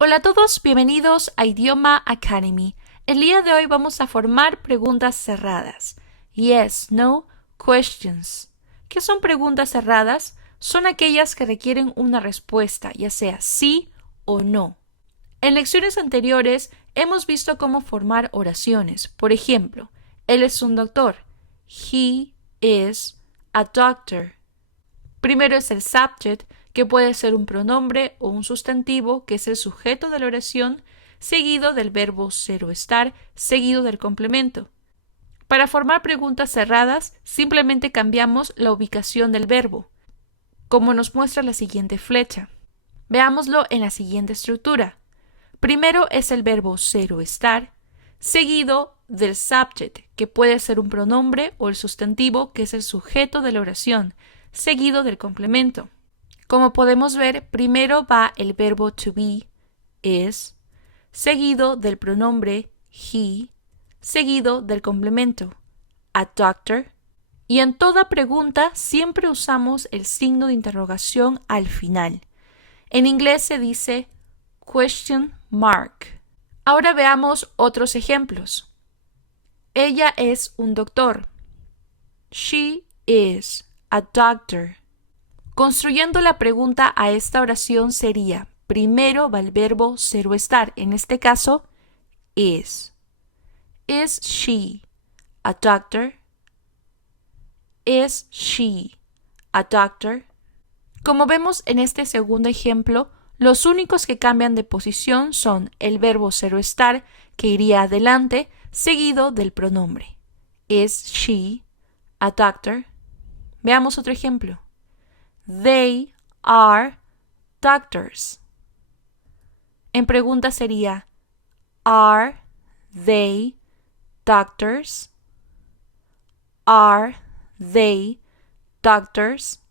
Hola a todos, bienvenidos a Idioma Academy. El día de hoy vamos a formar preguntas cerradas. Yes, no, questions. ¿Qué son preguntas cerradas? Son aquellas que requieren una respuesta, ya sea sí o no. En lecciones anteriores hemos visto cómo formar oraciones. Por ejemplo, él es un doctor. He is a doctor. Primero es el subject, que puede ser un pronombre o un sustantivo, que es el sujeto de la oración, seguido del verbo ser o estar, seguido del complemento. Para formar preguntas cerradas, simplemente cambiamos la ubicación del verbo, como nos muestra la siguiente flecha. Veámoslo en la siguiente estructura. Primero es el verbo ser o estar, seguido del subject, que puede ser un pronombre o el sustantivo, que es el sujeto de la oración, seguido del complemento. Como podemos ver, primero va el verbo to be, is, seguido del pronombre he, seguido del complemento, a doctor, y en toda pregunta siempre usamos el signo de interrogación al final. En inglés se dice question mark. Ahora veamos otros ejemplos. Ella es un doctor. She is a doctor. Construyendo la pregunta a esta oración sería, primero va el verbo ser o estar, en este caso, is. Is she a doctor? Is she a doctor? Como vemos en este segundo ejemplo, los únicos que cambian de posición son el verbo ser o estar, que iría adelante, seguido del pronombre. Is she a doctor? Veamos otro ejemplo. They are doctors. En pregunta sería, ¿Are they doctors? ¿Are they doctors?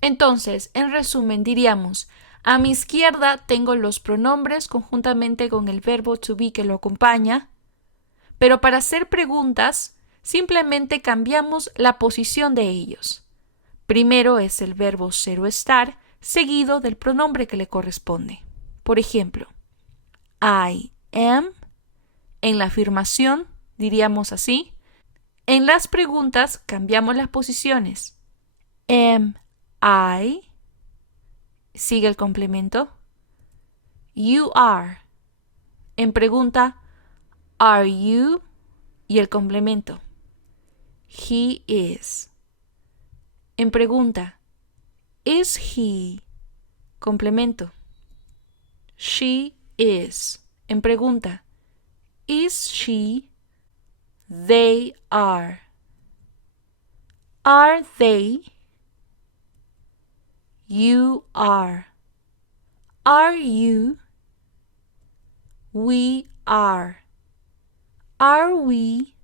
Entonces, en resumen, diríamos, a mi izquierda tengo los pronombres conjuntamente con el verbo to be que lo acompaña, pero para hacer preguntas, simplemente cambiamos la posición de ellos. Primero es el verbo ser o estar, seguido del pronombre que le corresponde. Por ejemplo, I am. En la afirmación diríamos así. En las preguntas cambiamos las posiciones. Am I. Sigue el complemento. You are. En pregunta, are you. Y el complemento. He is. En pregunta, is he. Complemento. She is. En pregunta, is she. They are. Are they? You are. Are you? We are. Are we?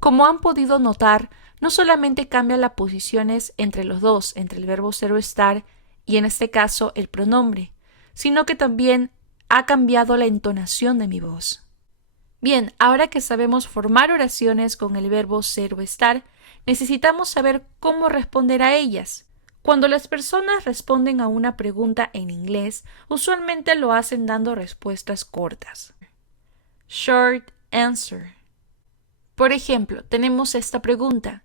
Como han podido notar, no solamente cambia las posiciones entre los dos, entre el verbo ser o estar y en este caso el pronombre, sino que también ha cambiado la entonación de mi voz. Bien, ahora que sabemos formar oraciones con el verbo ser o estar, necesitamos saber cómo responder a ellas. Cuando las personas responden a una pregunta en inglés, usualmente lo hacen dando respuestas cortas. Short answer. Por ejemplo, tenemos esta pregunta.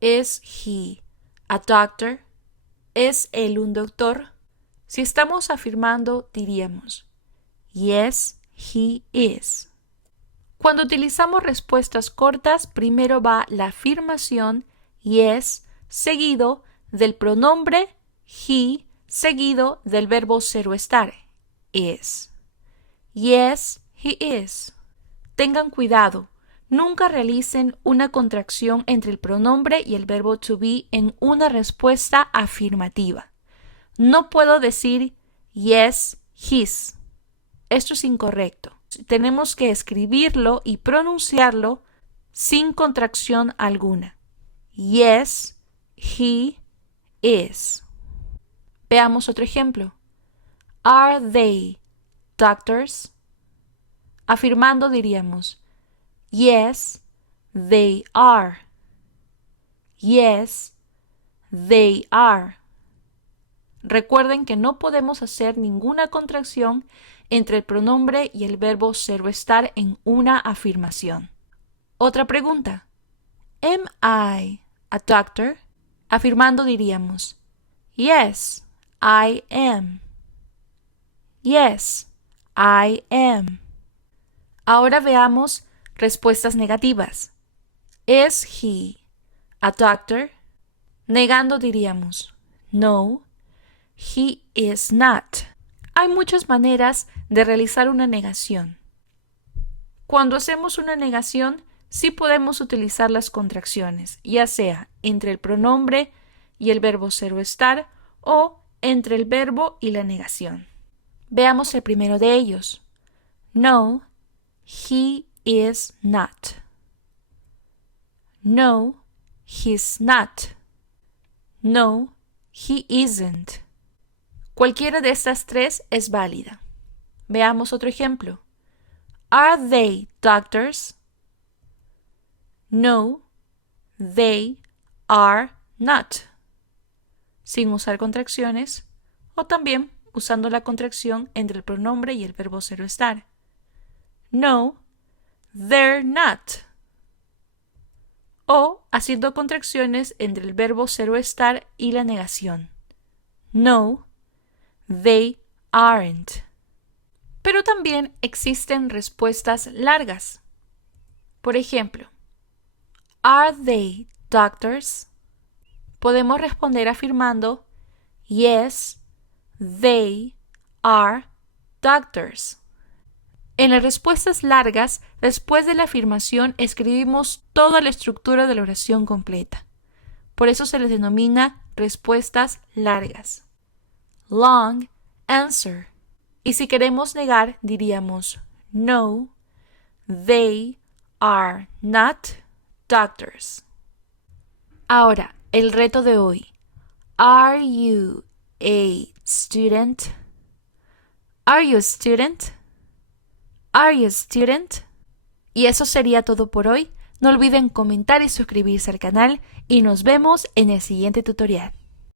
¿Is he a doctor? ¿Es él un doctor? Si estamos afirmando, diríamos Yes, he is. Cuando utilizamos respuestas cortas, primero va la afirmación yes, seguido del pronombre he, seguido del verbo ser o estar, is. Yes, he is. Tengan cuidado, nunca realicen una contracción entre el pronombre y el verbo to be en una respuesta afirmativa. No puedo decir yes, his. Esto es incorrecto. Tenemos que escribirlo y pronunciarlo sin contracción alguna. Yes, he is. Veamos otro ejemplo. Are they doctors? Afirmando diríamos Yes, they are. Yes, they are. Recuerden que no podemos hacer ninguna contracción entre el pronombre y el verbo ser o estar en una afirmación. Otra pregunta. Am I a doctor? Afirmando diríamos, Yes, I am. Yes, I am. Ahora veamos respuestas negativas. Is he a doctor? Negando diríamos, No, he is not. Hay muchas maneras de realizar una negación. Cuando hacemos una negación, sí podemos utilizar las contracciones, ya sea entre el pronombre y el verbo ser o estar, o entre el verbo y la negación. Veamos el primero de ellos. No, he is not. No, he's not. No, he isn't. Cualquiera de estas tres es válida. Veamos otro ejemplo. Are they doctors? No, they are not. Sin usar contracciones o también usando la contracción entre el pronombre y el verbo ser o estar. No, they're not. O haciendo contracciones entre el verbo ser o estar y la negación. No, they aren't. Pero también existen respuestas largas. Por ejemplo, Are they doctors? Podemos responder afirmando Yes, they are doctors. En las respuestas largas, después de la afirmación, escribimos toda la estructura de la oración completa. Por eso se les denomina respuestas largas. Long answer. Y si queremos negar, diríamos No, they are not doctors. Ahora, el reto de hoy. Are you a student? Are you a student? Are you a student? Y eso sería todo por hoy. No olviden comentar y suscribirse al canal y nos vemos en el siguiente tutorial.